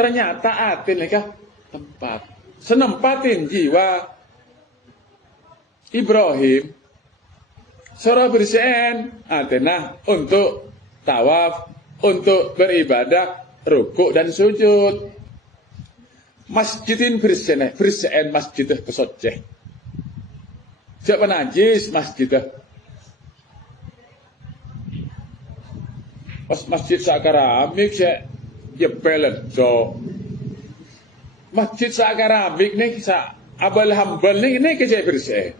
Ternyata atin mereka tempat. Senempatin jiwa Ibrahim surah bersihin atinah untuk tawaf, untuk beribadah, rukuk dan sujud. Masjidin bersihin masjidah kesojeh. Siapa najis masjidah. Pas masjid sakaramik saya jepelen so. Masjid sakaramik nih sa abal hambal nih ke bersih.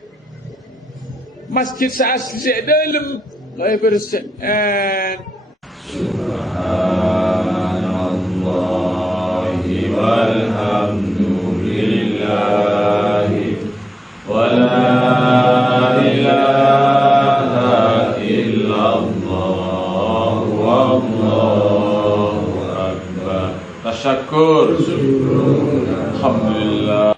Masjid asli dalam bersih. Subhanallahi walhamdulillahi wa la ilaha illallah wallahu akbar. Tasyakur. Alhamdulillah.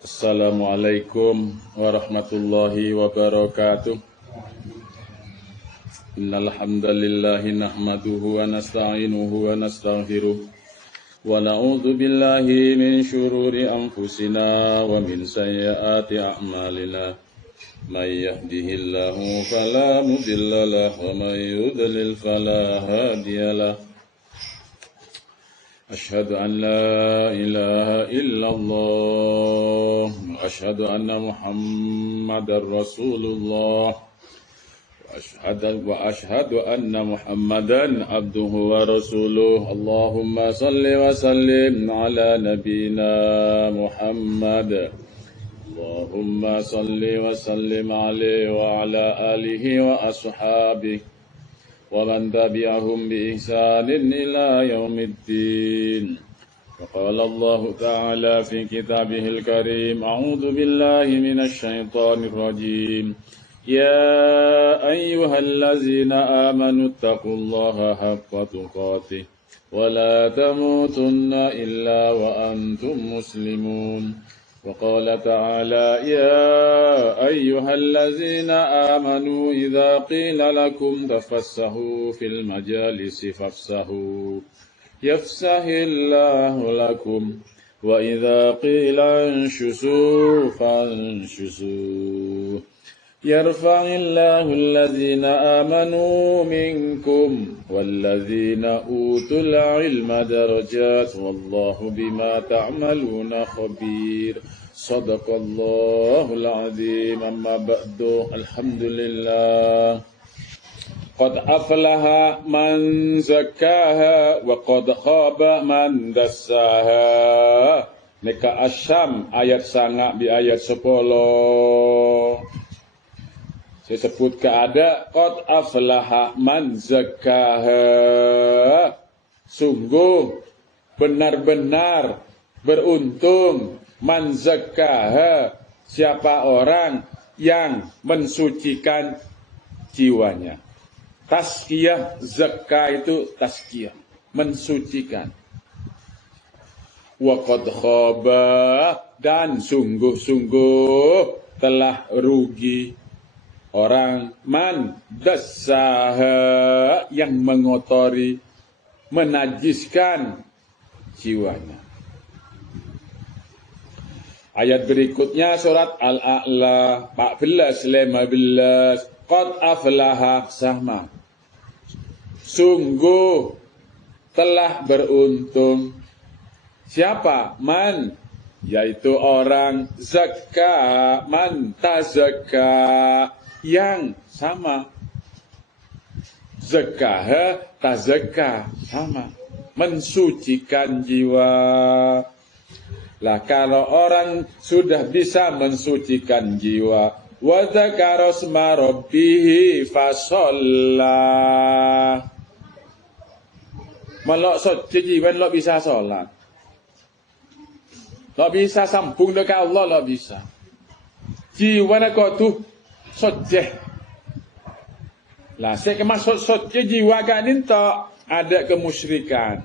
Assalamualaikum warahmatullahi wabarakatuh. Innal hamdalillahi nahmaduhu wa nasta'inuhu wa nastaghfiruh wa na'udzu billahi min syururi anfusina wa min sayyiati a'malina. May yahdihillahu fala mudilla lahu wa may yudlil fala hadiyalah. أشهد أن لا إله إلا الله وأشهد أن محمد رسول الله وأشهد أن محمدا عبده ورسوله اللهم صل وسلم على نبينا محمد اللهم صل وسلم عليه وعلى آله وأصحابه ومن تبعهم بإحسان إلى يوم الدين. وقال الله تعالى في كتابه الكريم أعوذ بالله من الشيطان الرجيم يا أيها الذين آمنوا اتقوا الله حق تقاته ولا تموتن إلا وأنتم مسلمون. وقال تعالى يا أيها الذين آمنوا إذا قيل لكم تفسحوا في المجالس فافسحوا يفسح الله لكم وإذا قيل انشزوا فانشزوا يرفع الله الذين آمنوا منكم والذين أوتوا العلم درجات والله بما تعملون خبير. صدق الله العظيم. أما بعد الحمد لله قد أفلح من زكاها وقد خاب من دساها. Nika Asyam ayat sangat di ayat 10. Saya sebut keada qad aflaha man zakkaha. Sungguh benar-benar beruntung man zakkaha, siapa orang yang mensucikan jiwanya. Tazkiyah, zakah itu tazkiyah, mensucikan. Wa qad khaba, dan sungguh-sungguh telah rugi orang man dassaha, yang mengotori, menajiskan jiwanya. Ayat berikutnya surat Al-A'la 14-15. Qad aflaha, sama, sungguh telah beruntung siapa man, yaitu orang zakka, man tazakka, yang sama. Zakah, tazakka, sama, mensucikan jiwa. Lah kalau orang sudah bisa mensucikan jiwa, wa dzakara asma rabbih fasalla, melok suci jiwa lo bisa sholat, lo bisa sambung dengan Allah, lo bisa. Jiwa nak tu suci. Lah saya kemasuk suci jiwa kan itu ada kemusyrikan.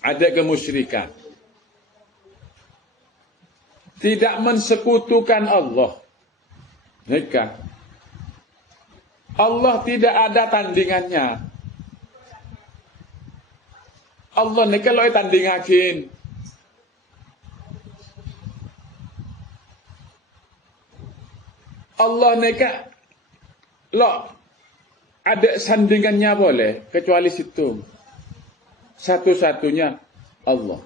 Ada kemusyrikan. Tidak mensekutukan Allah. Nikah. Allah tidak ada tandingannya. Allah ni kalau tandingakin. Allah ni lo ada sandingannya boleh kecuali situ. Satu-satunya Allah.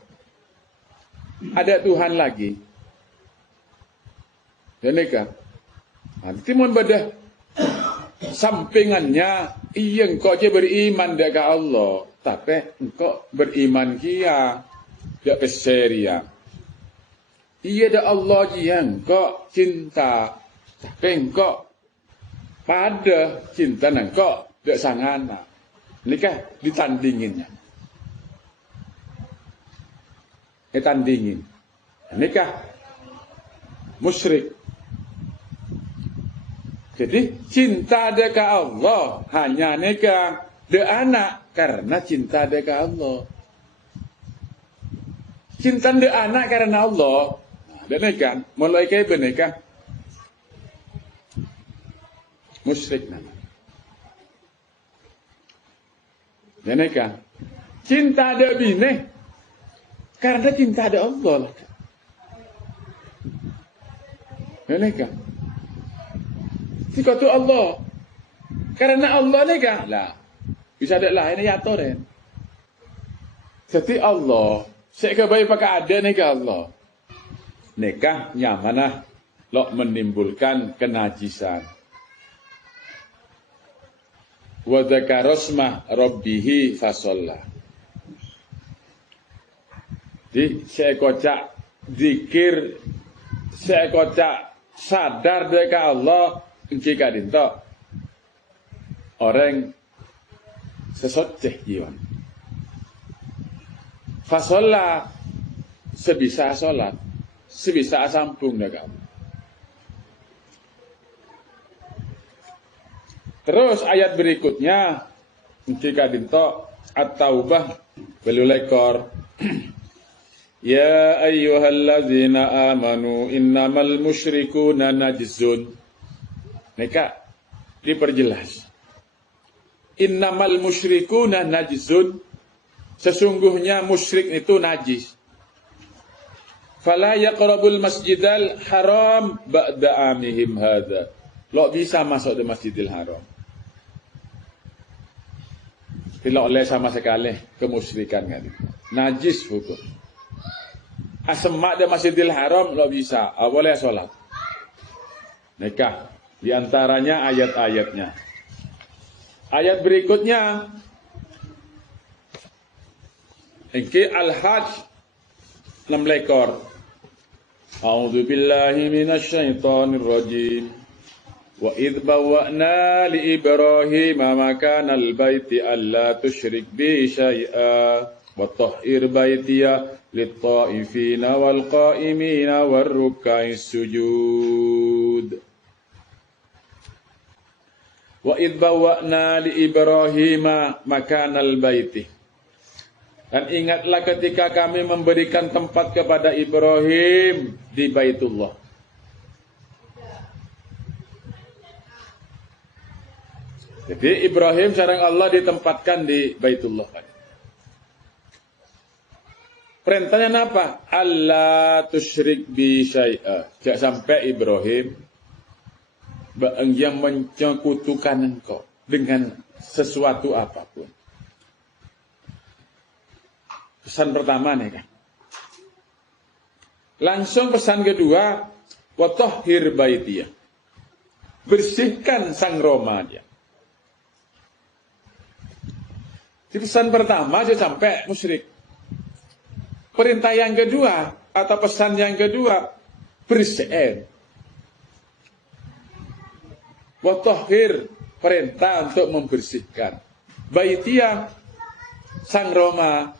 Ada Tuhan lagi. Dan nikah. Nanti mau bedah sampingannya, iya engkau je beriman dengan Allah, tapi engkau beriman kia, dia peseria. Iya dah Allah je yang engkau cinta, tapi engkau pada cinta engkau dia sangana. Nikah ditandinginnya. Ditandingin. Nikah musyrik. Jadi cinta dia ke Allah hanya nikah de anak karena cinta dia ke Allah. Cinta de anak karena Allah. Dan nikah mulai ke benikah musyrik nama. Dan nikah cinta de bini karena cinta de Allah lah. Dan nikah jika tu Allah, karena Allah ni kan, lah bisa ada lain yang atoren. Jadi Allah, sekebaik pakai ada ni ke Allah, nikah nyamanah, lo menimbulkan kenajisan. Wa dzakarasma rabbihi fasolla. Di saya kocak zikir, saya kocak sadar dekat Allah. Jika dinto orang sesoceh jiwa. Fasolla sebisa solat, sebisa sampung dekat. Terus ayat berikutnya jika dinto At-Taubah belulekor. Ya ayyuhallazina amanu innamal musyrikuna najzun. Mereka diperjelas. Innamal musyrikuna najzun. Sesungguhnya musyrik itu najis. Fala yaqrabul masjidal haram ba'da amihim hadza. Lo bisa masuk di Masjidil Haram. Tidak oleh sama sekali kemusyrikan kan. Najis hukum. Asemak di Masjidil Haram lo bisa. Boleh sholat. Nikah. Di antaranya ayat-ayatnya. Ayat berikutnya. Ini Al-Hajj 6 lekor. A'udzu billahi minasy syaithanir rajim. Wa idh bawwa'na li Ibrahim makanal baiti alla tusyrik bi syai'a wa tahhir baitiya lit-ta'ifina wal qa'imina war ruk'is sujud. Wa idh bawwa'na li Ibrahim makanal baiti. Dan ingatlah ketika kami memberikan tempat kepada Ibrahim di Baitullah. Jadi Ibrahim sareng Allah ditempatkan di Baitullah. Perintahnya apa? Allah tusyrik bi syai'a. Jangan sampai Ibrahim yang menyekutukan engkau dengan sesuatu apapun. Pesan pertama nih kan. Langsung pesan kedua, wa tahhir baitiyah. Bersihkan sang Roma dia. Di pesan pertama aja sampai musyrik. Perintah yang kedua atau pesan yang kedua, bersih. Wa tahhir, perintah untuk membersihkan. Baitiyah sang Roma.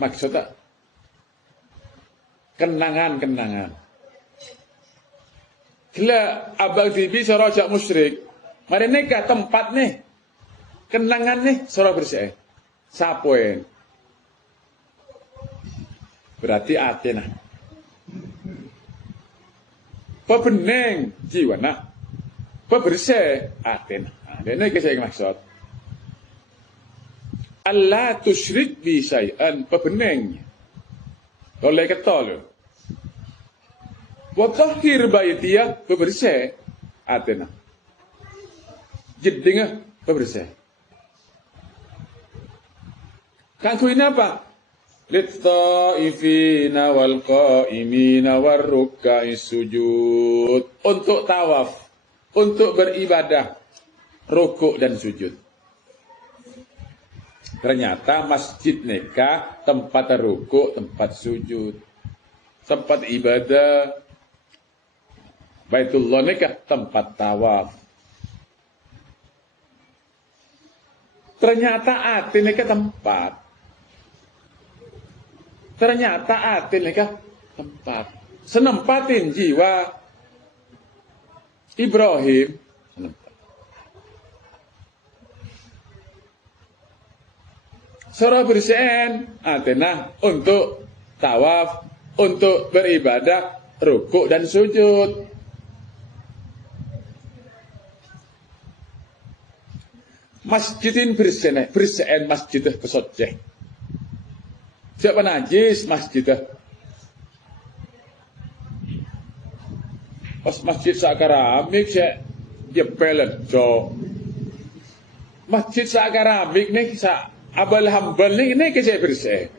Maksudnya kenangan-kenangan. Gila abang dibi sorojak musyrik. Mari nikah tempat nih. Kenangan nih sorok bersih. Sapoen. Berarti Athena. Pebeneng jiwa nak. Pebersih Athena. Nah, ini saya maksud. Allah tusyrik bi syai'an pebeneng. Oleh kata lo. Wa tahhir baitiya bebersih atena. Jedinga bebersih. Kangkuin apa? Lit-ta'ifina wal qa'imina war ruk'a'is sujud. Untuk tawaf, untuk beribadah, rukuk dan sujud. Ternyata masjid nikah tempat rukuk, tempat sujud, tempat ibadah. Baitullah nikah tempat tawaf. Ternyata ati nikah tempat. Ternyata ati nikah tempat. Senempatin jiwa Ibrahim. Surah bersihin atenah untuk tawaf, untuk beribadah, rukuk dan sujud. Masjidin bersihin masjidah pesojeh. Siapa najis masjidah? Pas masjid sakaramik saya jepelen jo. Masjid sakaramik nih sa abal hambal nih saya bersih.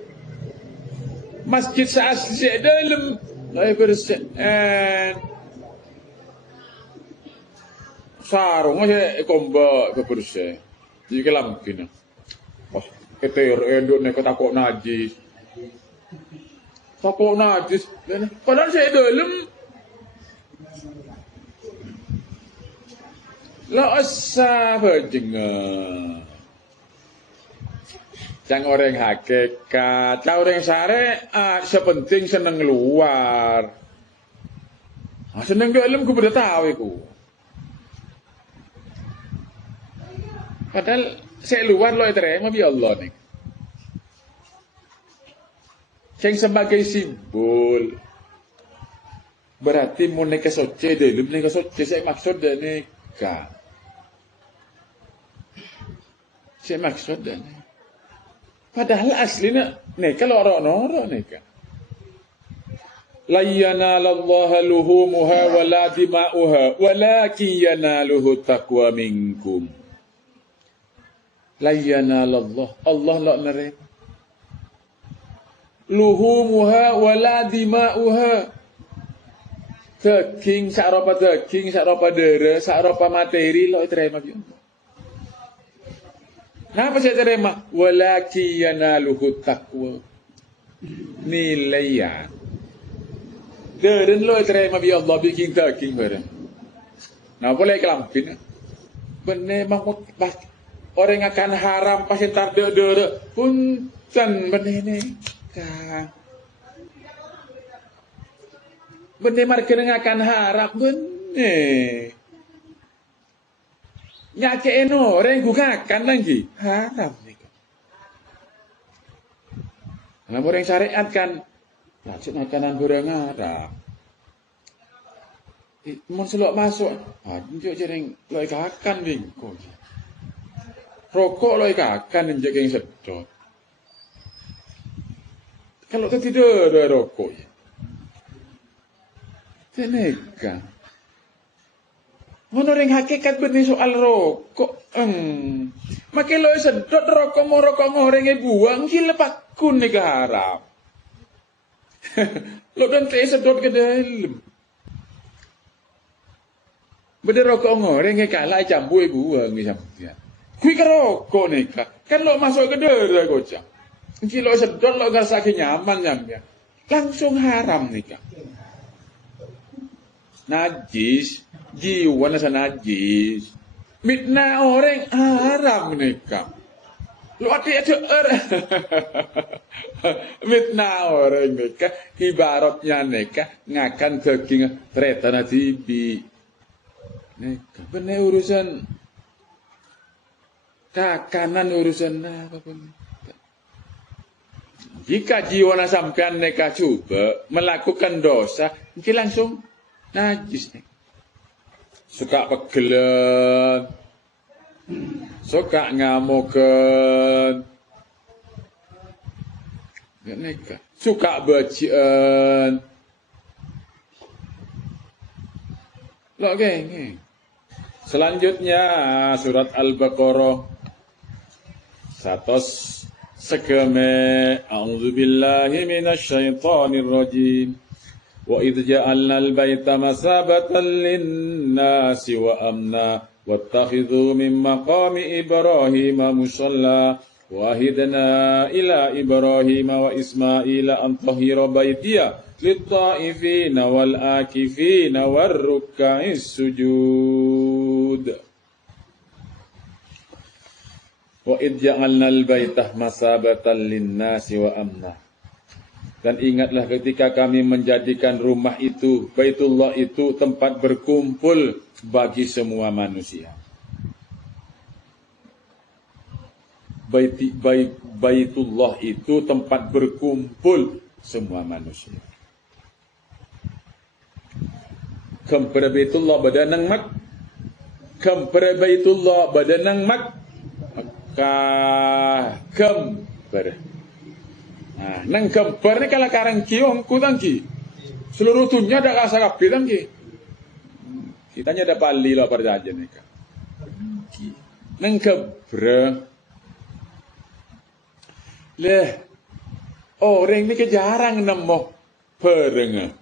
Masjid sa asli dalam saya bersih. Sarung saya komba bersih. Jadi kelam kena. Pas keter endok nih ketakok najis. Takok najis. Padahal saya dalam. La asa bajengah. Yang orang hakikat, orang syariat, sepenting seneng luar. Seneng dalam ku beda tahu iku. Padahal saya luar lo terima bi Allah nih. Yang sebagai simbol. Berarti mau nikah soce dalam nikah soce saya maksud dan nikah. Saya maksud dan nikah. Padahal aslinya nikah lorok-lorok nikah. La yanalallaha luhumuha wa la dima'uha walakin yanaluhu taqwa minkum. La yanalallah Allah la nerima. Luhumuha wa la dima'uha. Daging sakropa darah, sakropa materi lo terima biyo. Kenapa saya terima? Walaki yanaluhu taqwa. Nilaian. Deren lo terima bi Allah bikin daging bareng. Nah boleh kelampin. Bener memang orang akan haram pasti tar dere pun kan bener ini. Bener marga akan haram bener. Nyakein orang gugakan lagi haram nih. Nah orang syariat kan racun makanan goreng haram. Mau selok masuk, anjuk jering loi kakan bingko. Rokok loi kakan injek yang sedot. Kalau tidak ada rokok ya. Teneka. Ono ring hakikat benih soal rokok. Makai lo sedot rokok ngoreng buang gila pakun nih haram. Lo dan teh sedot ke dalam. Beda rokok ngoreng kalah cambu buang misalnya. Kui ke rokok nih kan lo masuk ke dalam kocak. Gila sedot lo gak sakit nyaman ya. Langsung haram nih. Najis. Jiwa nasa najis. Mitna orang haram nikah. Lu hati-hati mitna orang nikah. Ibaratnya nikah. Ngakan daging tretana tibi. Nikah. Bener urusan. Kakanan urusan apa pun. Jika jiwa sampean nikah coba melakukan dosa. Mungkin langsung najis nih. Suka pegelen, suka ngamukan, Neka. Suka bacaan. Lo geng. Selanjutnya surat Al-Baqarah 100 segeme a'udzubillahi minasyaitonir rajim. Wa idh ja'alna al-baita masabatan lin-nasi wa amna wattakhidhu min maqami Ibrahim musalla wa ahidna ila Ibrahim wa Ismaila an tahhira baitiya lit-ta'ifina wal-akifina war-ruk'is sujud. Wa idh ja'alna al-baita masabatan lin-nasi wa amna. Dan ingatlah ketika kami menjadikan rumah itu, Baitullah itu tempat berkumpul bagi semua manusia. Baitullah itu tempat berkumpul semua manusia. Kempere Baitullah badanang mak. Kempere Baitullah badanang mak. Kempere. Nah, nang kemper ni kalau karang kiong kutangki. Seluruh dunia ada rasa kapi tangki. Kitanya ada pali lah perjanjian ni kan. Nang kemper. Leh. Orang ni kejarang nemu pereng.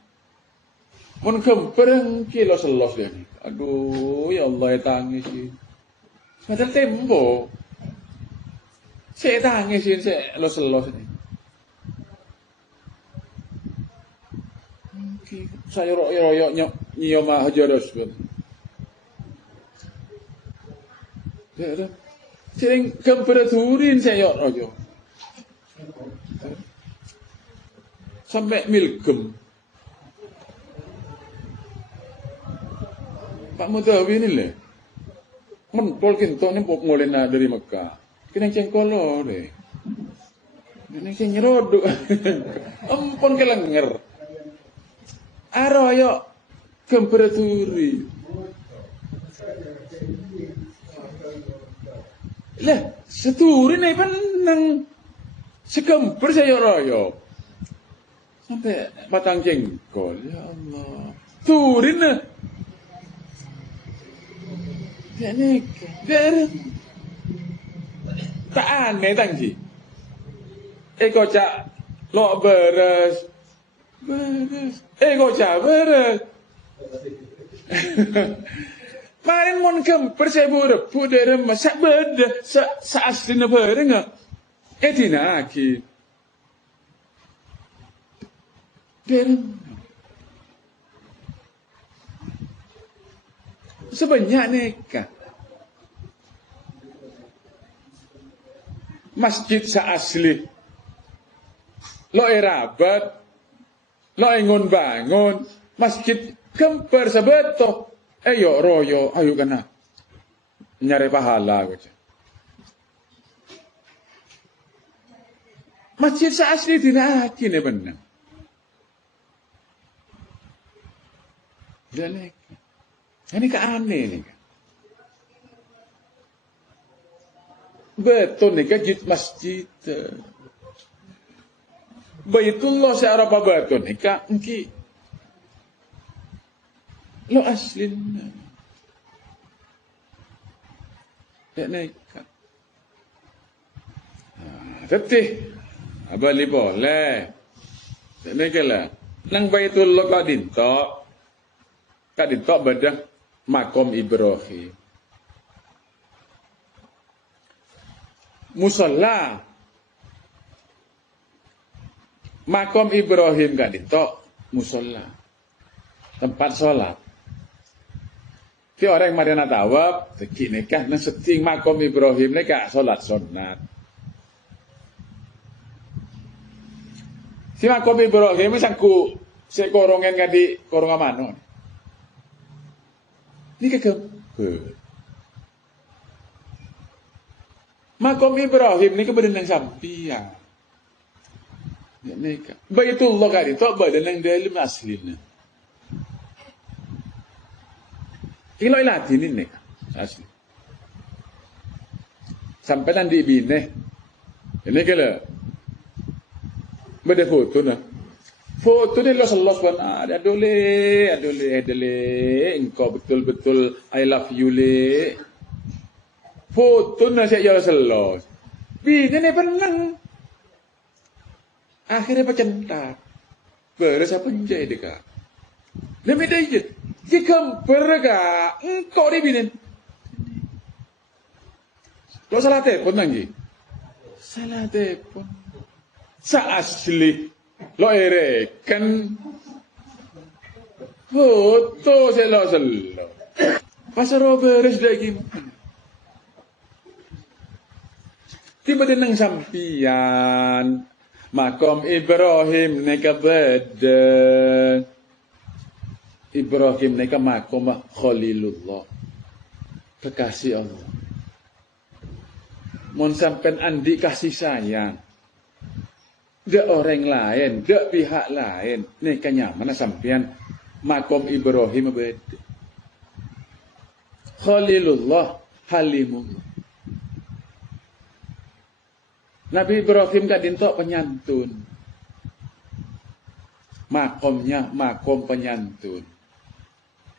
Mun kemper kilo selos dia ni. Aduh, ya Allah ya tangis sih. Macam tembok. Saya tangis sih, saya selos ni. Saya royok nyium hajaros kan. Ya, sering temperaturin saya royok. Sampai milkem. Pak Mutawi ini le. Mentol kinto ni pop ngolena dari Mekah. Kena cengkolo deh. Ini saya nyerodok. Ampun kelenger. Aroyo temperaturi. Lah, seturi nih penang. Sekemper saya royo. Sampai batang jengkol. Ya Allah. Turin nah. Ya nek. Tak aneh tangki. Eko cak lo beres. Eko cak beres. Marin mon kemper saya buruk. Pudera masak beda. Sa-aslinya bareng. Dinaki. Dan sebanyak neka masjid sa-asli lo erabat lo ingun bangun masjid kemper sebeto ayo royo ayo kena nyari pahala gitu. Masjid sa-asli tidak ini benar. Dan ini keaneh nih. Betul nih kajit masjid. Baitullah searah apa betul nih kak engki. Lo aslin. Dan nih kak. Tetih. Abali boleh. Dan nih kala. Nang Baitullah kak dintok. Kak dintok badah makom Ibrahim. Musalla. Makom Ibrahim kak dintok musalla. Tempat sholat. Ti orang yang madana tawab, teki nikah nang seting makom Ibrahim nikah sholat sunat. Si makom Ibrahim sangku sekorongan kadi korongan mano. Ini kagak. Makom Ibrahim ini kebadan yang sampian. Ya nika. Baitullah kali itu badan yang dalam aslinya. Ilo ilatin ini asli. Sampai nanti bine. Ini kalau Beda foto nah. Foto ni lo selos pun adole, engkau betul-betul I love you le. Foto na siya selos. Bini ni penang. Akhirnya pacentak. Beres apa njai deka. Demi dia jika berga engkau di bini. Lo salah telepon lagi. Salah telepon. Sa asli. Lo erekan foto selo. Pasar beres lagi. Tiba-tiba nang sampian makom Ibrahim neka beda. Ibrahim neka makom Khalilullah. Kekasih Allah. Mon sampen andi kasih sayang. Dek orang lain, dek pihak lain. Neka nyaman sampian makom Ibrahim beda. Khalilullah Halimullah. Nabi Ibrahim gak dintok penyantun. Makomnya makom penyantun.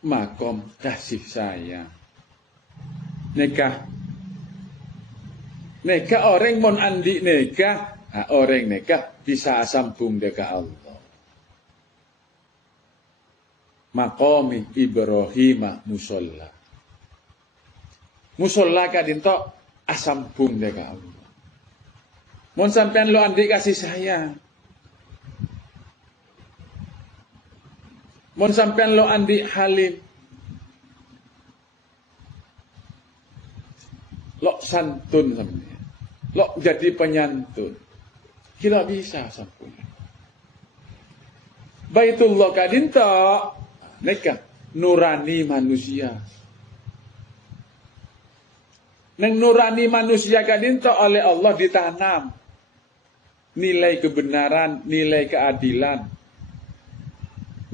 Makom kasih sayang. Nikah orang mon andi nikah, orang nikah bisa sambung dengan Allah. Makomi Ibrahim musolla. Musolla gak dintok asambung dengan Allah. Mon sampean lo andi kasih sayang. Mon sampean lo andi halim. Lo santun sampean. Lo jadi penyantun. Kira bisa sampun. Baitullah kadinta neka nurani manusia. Neng nurani manusia kadinta oleh Allah ditanam. Nilai kebenaran, nilai keadilan,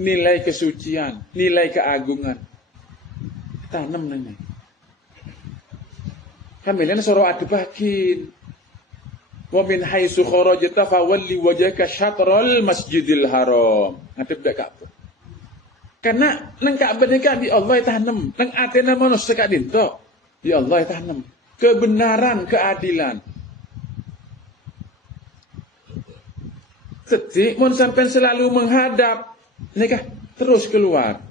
nilai kesucian, nilai keagungan. Tanam nene. Kamilan soro adbakin. Wa min haitsu kharajta fawalli wajhaka syatrul masjidil haram. Ngadep dak Ka'bah. Karena nang Ka'bah nika di Allah tanam, nang atena manusia kak dinto di Allah tanam kebenaran, keadilan. Jadi, mun sampai selalu menghadap, nikah terus keluar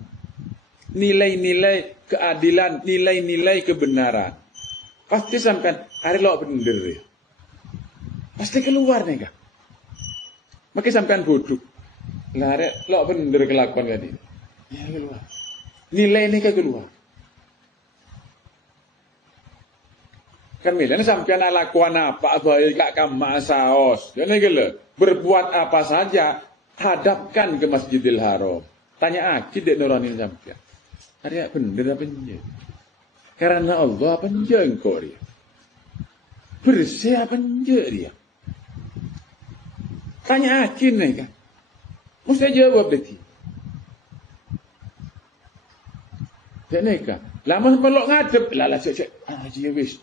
nilai-nilai keadilan, nilai-nilai kebenaran. Pasti sampai hari lo bener ya. Pasti keluar nikah. Maka sampai bodoh. Lah hari lo bener kelakuan tadi. Ya keluar. Nilai nikah keluar. Kan milih sampai lakukan apa baik gak kama saos. Jadi gila. Berbuat apa saja, hadapkan ke Masjidil Haram. Tanya aki dek nuranin sampai. Hari bener apa enggak? Karena Allah apa enggak engkau dia? Bersih apa enggak dia? Tanya aki nih kan. Mesti jawab deki. Jadi kan. Lama melok ngadep. Lala cek. Aji wis.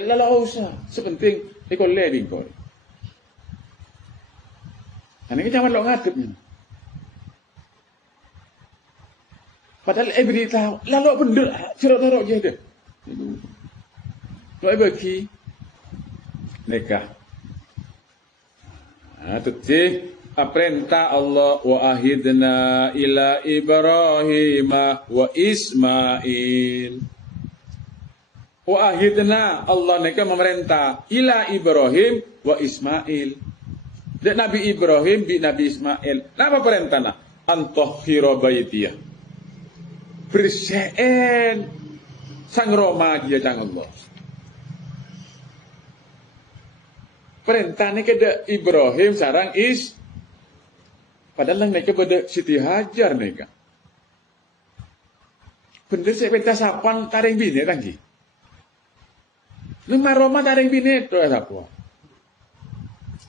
Lala usah. Sepenting ikut lebih kau. Karena ini jangan lo ngadepnya. Padahal beritahu, lalu bener, cerok-cerok je deh. Lo bagi nikah. Nah, tuti perintah Allah wa ahidna ila Ibrahim wa Ismail. Wa ahidna Allah nikah memerintah ila Ibrahim wa Ismail. Dan Nabi Ibrahim bi Nabi Ismail. Apa perintahnya? Antahhira baitiyah. Bersihin sang Roma dia jangan Allah. Perintahnya ke Ibrahim sarang padahal mereka pada Siti Hajar mereka. Bener saya perintah sapan taring bini tanggi. Lima Roma taring bini itu apa?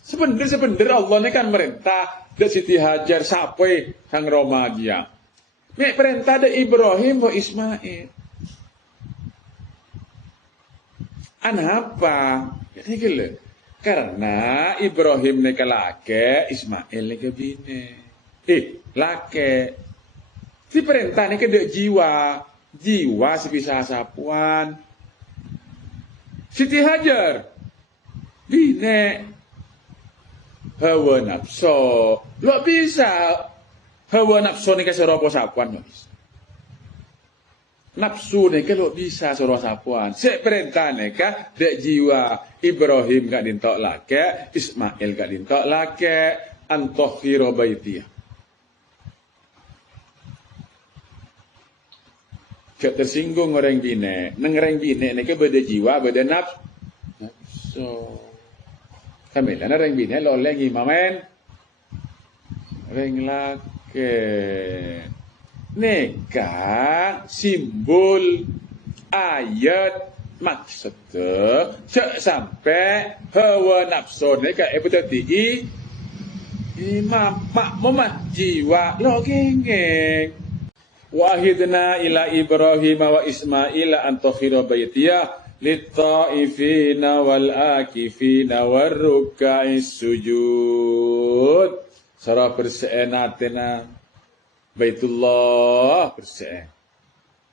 Sebenar Allah ini kan merintah ke Siti Hajar sampai sang Roma dia. Ini perintah de Ibrahim wa Ismail. Apa? Ini gila. Karena Ibrahim neka lake, Ismail neka bine. Lake. Si perintah neka dek jiwa. Jiwa sebisa sapuan. Siti Hajar. Bine. Hawa nafsu. Lo bisa. Hawa nafsu neka seropo sapuan. Lo bisa. Nafsu neka lo bisa seropo sapuan. Si perintah neka dek jiwa. Ibrahim gak dintok lake, Ismail gak dintok lake, antokhiro baitiyah. Gak tersinggung orang bine, neng orang bine ini ke beda jiwa, beda nafsu. Kamilan orang bine lo lengi mamen, orang lake. Neka simbol ayat maksudnya cek sampai hawa nafsu ni kan berarti imam makmumah jiwa lo gengeng wahidna ila Ibrahim wa Ismail an takhira baitiyah lit-ta'ifina wal akifina war ruk'is sujud sarah perseenatena Baitullah perseen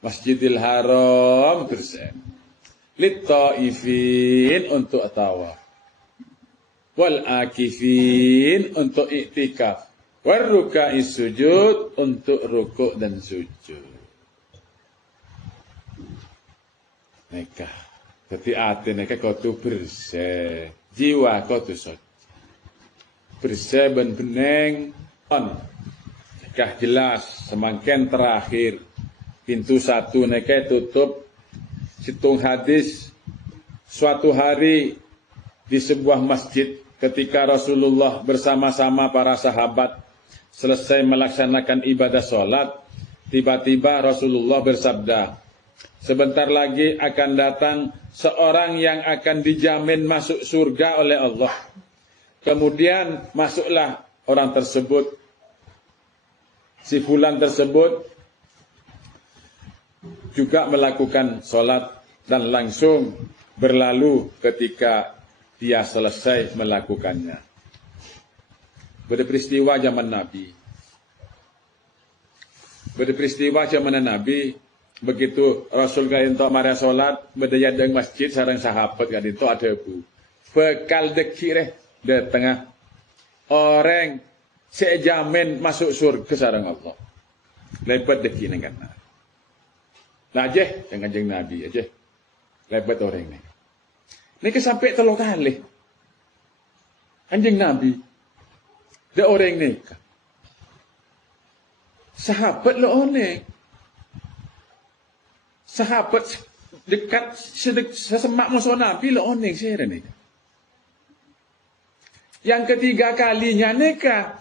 Masjidil Haram perseen Lit-ta'ifin untuk tawaf. Wal-akifin untuk iktikaf. Wal-ruka'is sujud untuk rukuk dan sujud. Nekah. Jadi hati nekah kau tu bersih. Jiwa kau tu suci. Bersih ben beneng. Nekah jelas. Semakin terakhir. Pintu satu nekah tutup. Situng hadis suatu hari di sebuah masjid ketika Rasulullah bersama-sama para sahabat selesai melaksanakan ibadah sholat, tiba-tiba Rasulullah bersabda, sebentar lagi akan datang seorang yang akan dijamin masuk surga oleh Allah. Kemudian masuklah orang tersebut, si fulan tersebut, juga melakukan sholat dan langsung berlalu ketika dia selesai melakukannya. Pada peristiwa zaman Nabi. Pada peristiwa zaman Nabi, begitu Rasul kadinto mari sholat, berdaya di masjid sareng sahabat kadinto ada bu. Bekal dekireh di tengah orang sejamin masuk surga sareng Allah. Lebat dekir dengan nah aja yang kanjeng Nabi aja lebat orang ni. Ni kesampai telur kali. Kanjeng Nabi. Dia orang ni. Sahabat lo orang. Sahabat dekat sesemak musuh Nabi lo orang saya ni. Yang ketiga kalinya nikah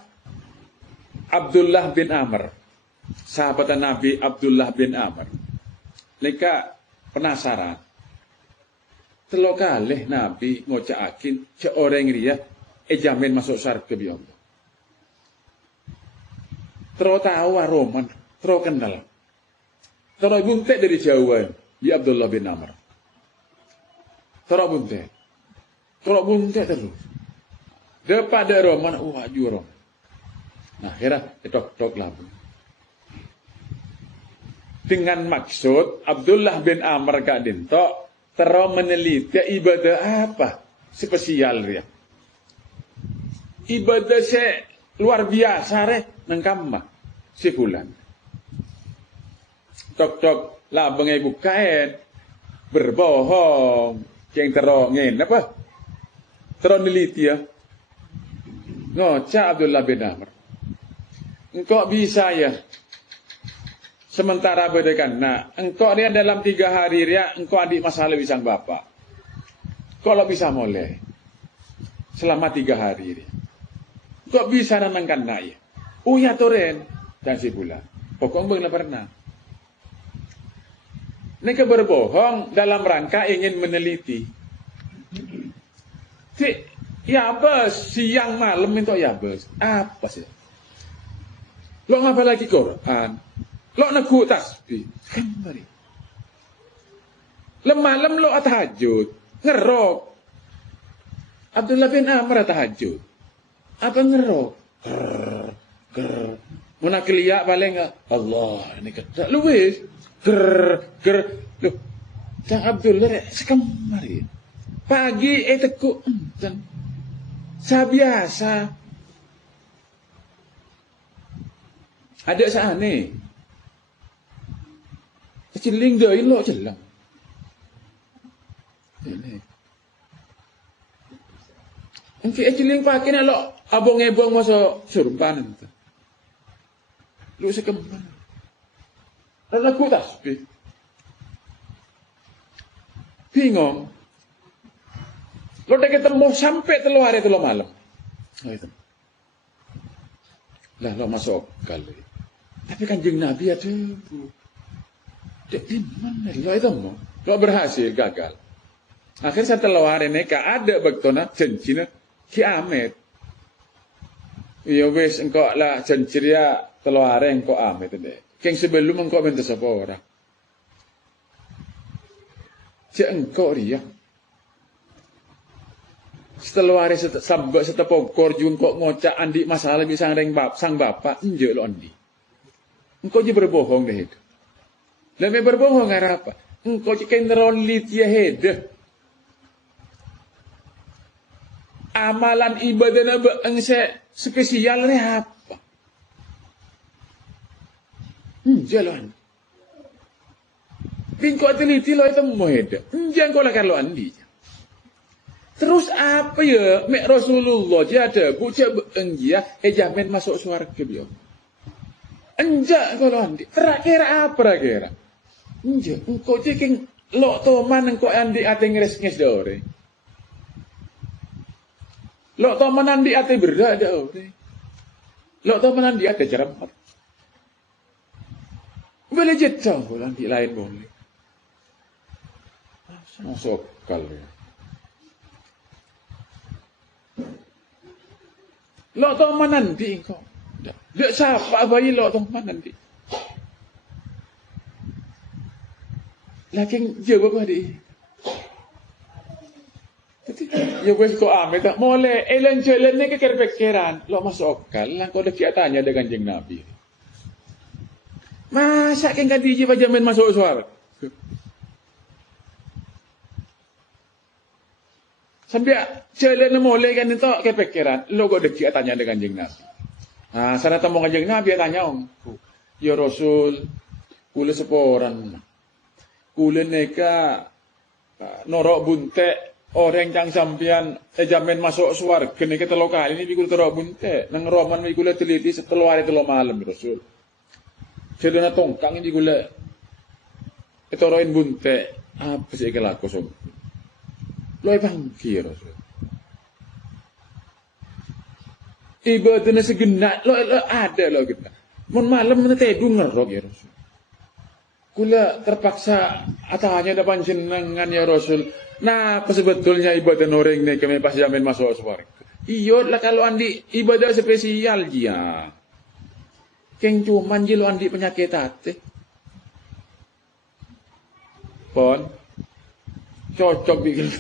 Abdullah bin Amr. Sahabat Nabi Abdullah bin Amr. Mereka penasaran. Telur kali Nabi ngocakin seorang dia jamin masuk surga bi Allah. Terus tahu Roman, terus kenal. Terus buntek dari jauhan di Abdullah bin Amr. Terus buntek terus. Daripada Roman, jurong. Nah, kira tok lah. Dengan maksud Abdullah bin Amr kadinto terus meneliti ibadah apa spesial dia. Ibadah luar biasa nang kamma si fulan. Tok lah bengai bukain berbohong yang terus ngene apa? Terus neliti ya. Ngoca Abdullah bin Amr. Engkau bisa ya. Sementara bedekan, nah, engkau dia dalam 3 hari dia, engkau adik masalah bisa bapak. Kalau bisa boleh, selama 3 hari dia. Engkau bisa nenangkan nak ya. Ya toren, dan si bulan. Pokoknya belum pernah. Mereka berbohong dalam rangka ingin meneliti. Ya bos, siang malam itu ya bos. Apa sih? Lo ngapa lagi Quran? Lo naku tasbih. Kan mari. Malam lo tahajud. Ngerok. Abdullah bin Amr tahajud. Apa ngerok? Ger. Mun akliya paling Allah ini kedak luwes. Ger. Loh. Cang Abdullah sekemari. Pagi tekuk enten. Sabiasa. Ada saane. Keciling deui lo jelang. Ini. Engki keciling pakai nak lo abong-ebong masuk surban ente. Lu sekempan. Lalu aku tasbih. Bingung. Lo dah ketemu sampai 3 hari 3 malam. Oh, itu. Lah lo masuk kali. Tapi Kanjeng Nabi ada. Dek di mana lo itu mau? Lo berhasil gagal. Akhirnya setelah hari neka ada bektona janjina kiamat. Ya wes engkau lah janjiria 3 hari engkau amet deh. Keng sebelum engkau minta sapa orang. Cek engkau dia. Setelah hari sampai setepokor jun kok ngocak andi masalah bisa ngereng sang bapak enje lo andi. Engkau je berbohong deh itu. Lame berbohong apa? Engkau je kenderon litia hede. Amalan ibadah nabe engse spesial ni apa? Jalan. Bingkau teliti lo itu mau hede. Jangan kau lakukan lo andi. Terus apa ya? Mek Rasulullah jadi bucak engia jamin masuk surga beliau. Enjak kalau andi. Kira-kira apa kira? Enjak. Engkau ceking lo toman engkau andi ate ngeres dore. Lo toman andi ate berada dore. Lo toman andi ate cermat. Boleh jetang kalau andi lain boleh. Masuk kalau. Lo tong manandi engkau. Dek siapa bayi lo tong manandi. Lakin jawab tadi. Ya wes kau amet tak boleh. Elen jalan ni keker-kekeran. Lo masuk akal lah kau dah tanya dengan Kanjeng Nabi. Masa kan ganti je pajamin masuk suara. Sampai jalan mulai kan itu kepikiran. Lo kok dekat tanya dengan Kanjeng Nabi. Nah, sana temu Kanjeng Nabi tanya ya Rasul, kula seporan. Kula neka norok bunte orang yang sampean jamin masuk swarga neka 3 kali ini kula norok bunte. Nang roman kula teliti 3 hari 3 malam Rasul. Sedana tongkang ini kula etoroin bunte. Apa sih kelaku sob? Lo ibang kira. Ibadah na segenap lo ada lo kita. Mon malam na tedu ngerok ya Rasul. Kula terpaksa atanya depan jenengan ya Rasul. Nah, apa sebetulnya ibadah noreng nih kami pas jamin masuk surga. Iyo lah kalau andi ibadah spesial dia. Keng cuman je lo andi penyakit hati. Pon cocok bikin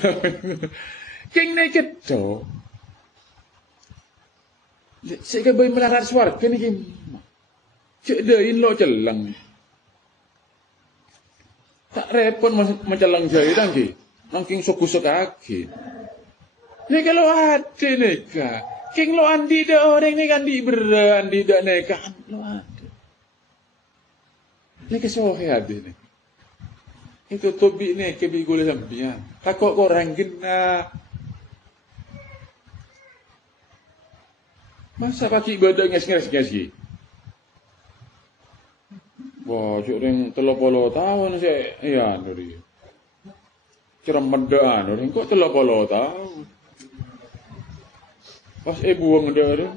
keng naked to saya bayi melarat swarga ni kim cek dein lo celang tak repot mencelang jaya tangki nangking suku kaki ni kalau ada neka keng lo andi dah orang ni kan andi dah neka lo ada neka sohe ada ni. Itu tobi ni kebi gula sampian. Takut korang kena. Masa kaki ibadah nges-nges. Wah, cuk 30 tahun saya ya nuri. Cerem medaan nuri kok 30 tahun. Pas buang ndak.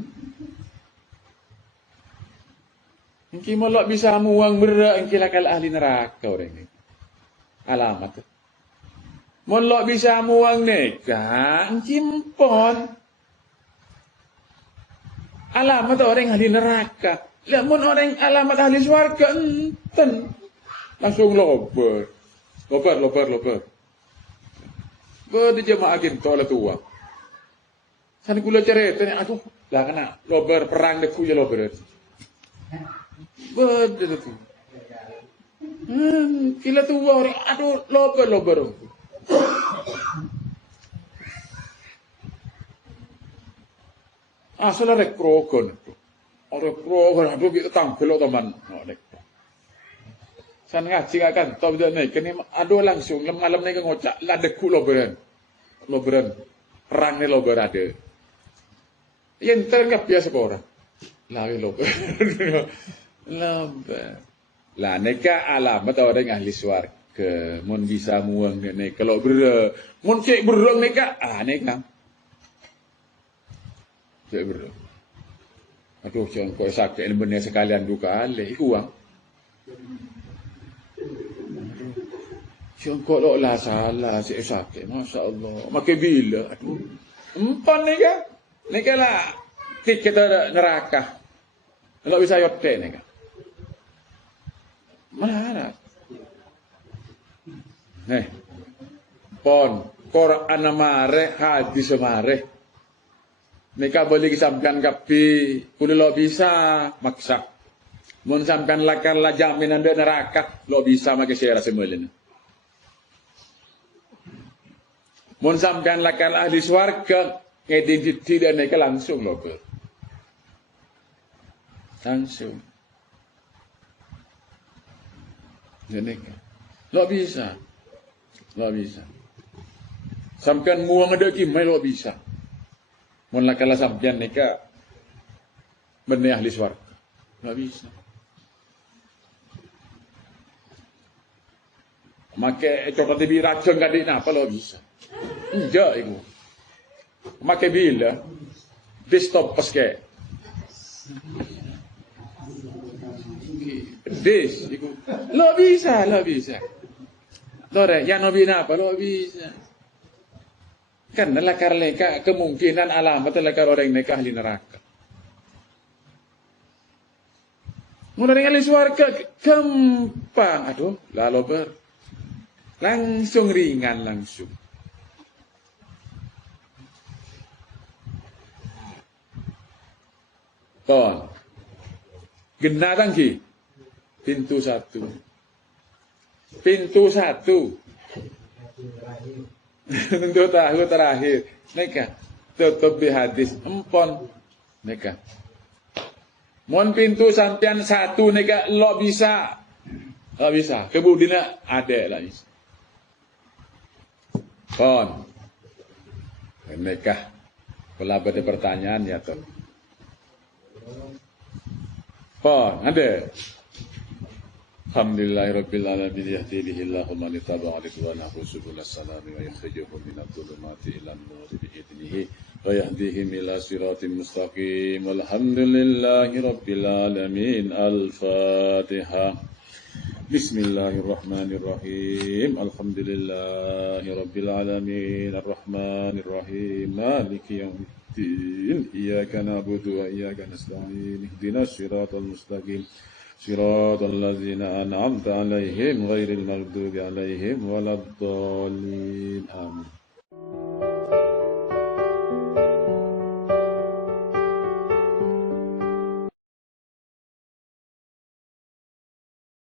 Engki malah bisa muang berak engki lakal ahli neraka orang ni. Alamat. Mon lo bisa muang neka, cimpon. Alamat orang ahli neraka. Lah mon orang alamat ahli swarga enten. Langsung loper. Ber jemaah kita oleh tua. San kula cerita ni, aduh, lah kena lober perang deku ya lober. Betul tu. Kila tua orang, aduh lober. Asal rek krogon tu. Orang krogon, aduh kita tampil teman. San ngaji akan tahu dah ni, kini aduh langsung malam ni kan ngocak, lah deku loberan. Perang ni lober ada. Yang terangkap biasa orang. Lawi lober. Lah neka alamat orang ahli swarga. Mun bisa muang ni kalau mun cek berang neka neka. Cek berang. Aduh jangan kau sakit ni benar sekalian duka alih uang. Jangan kau lah salah sakit. Masya-Allah. Makai bila aduh. Empan neka lah tiket neraka. Kalau bisa yote neka. Mana? Pon, Quran mare, hadis mare. Neka boleh disampaikan kapi, kudu lo bisa maksa. Mun sampean lakar la jaminan de neraka, lo bisa make share semelin. Mun sampean lakar ahli swarga, identiti dan neka langsung lo ber. Langsung. Neka. Lo bisa. Sampean muang ada kimai lo bisa. Mun lakala sampean neka benda ahli swarga. Lo bisa. Make coba tibi racun kadik apa lo bisa. Enggak ibu. Make bila stop paske. Des iku. Lo bisa. Lore, yang nabi apa lo bisa. Kan lakar leka kemungkinan alamat lakar orang neka ahli neraka. Mulai ahli swarga gampang. Aduh, lalu ber. Langsung ringan langsung. Kon. Genarang ki. Pintu satu. Untuk tahu terakhir. Neka. Tutup di hadis. Empon. Neka. Mon pintu sampian satu. Neka. Lo bisa. Lo bisa. Kemudian ada lah. Kon. Neka. Kalau ada pertanyaan ya tuh. Kon. Ada. Alhamdulillahirabbil alamin yahdi bihillahu man ittaba'a ridwanahu subulas salami wa yukhrijuhum minadh dhulumati ilan nur bi'idnihi wa yahdihim ila siratin mustaqim. Alhamdulillahirabbil alamin. Al-Fatihah. Bismillahirrahmanirrahim. Alhamdulillahirabbil alamin arrahmanir rahim maliki yaumiddin. Iyyaka na'budu wa iyyaka nasta'in. Ihdinas siratal mustaqim. صراط الذين أنعمت عليهم غير المغضوب عليهم ولا الضالين آمين